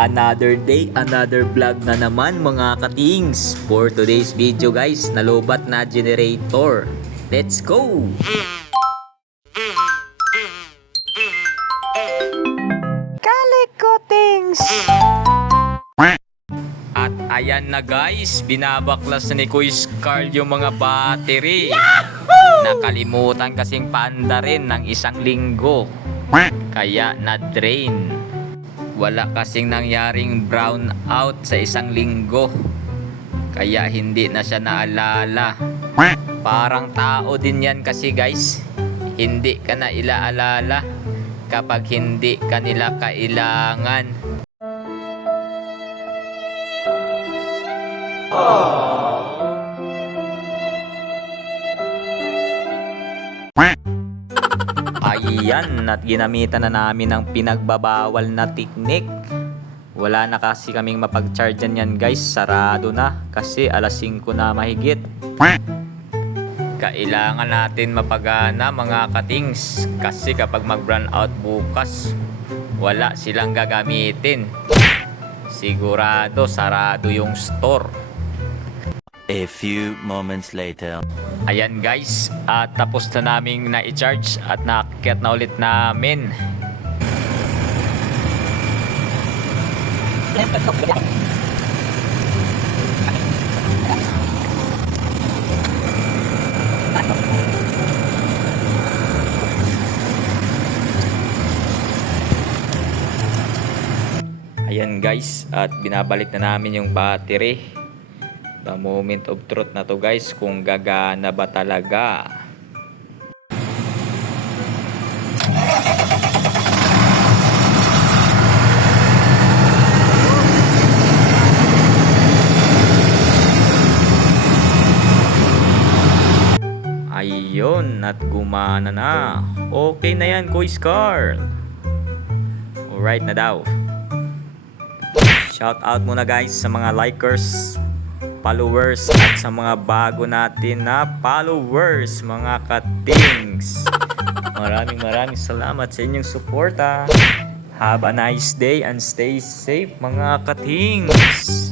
Another day, another vlog na naman mga katings. For today's video guys, nalobat na generator. Let's go! Kalikotings! At ayan na guys, binabaklas na ni Kuya Carl yung mga battery. Nakalimutan kasing paanda rin ng isang linggo. Kaya na-drain. Wala kasing nangyaring brown out sa isang linggo. Kaya hindi na siya naalala. Parang tao din yan kasi guys. Hindi ka na ilaalala kapag hindi ka nila kailangan. Ayan, at ginamitan na namin ng pinagbabawal na teknik. Wala na kasi kaming mapag-chargean yan guys, sarado na kasi alas 5 na mahigit. Kailangan natin mapagana mga katings kasi kapag mag-run out bukas, wala silang gagamitin. Sigurado sarado yung store. A few moments later. Ayan guys, at tapos na naming na-i-charge at naakyat na ulit namin. Ayan guys, at binabalik na namin yung battery. The moment of truth na to guys, kung gagana ba talaga. Ayun, at gumana na. Okay na yan Kuya Carl. Alright na daw. Shout out muna guys sa mga likers, followers at sa mga bago natin na followers mga katings. Maraming salamat sa inyong suporta. Have a nice day and stay safe mga katings.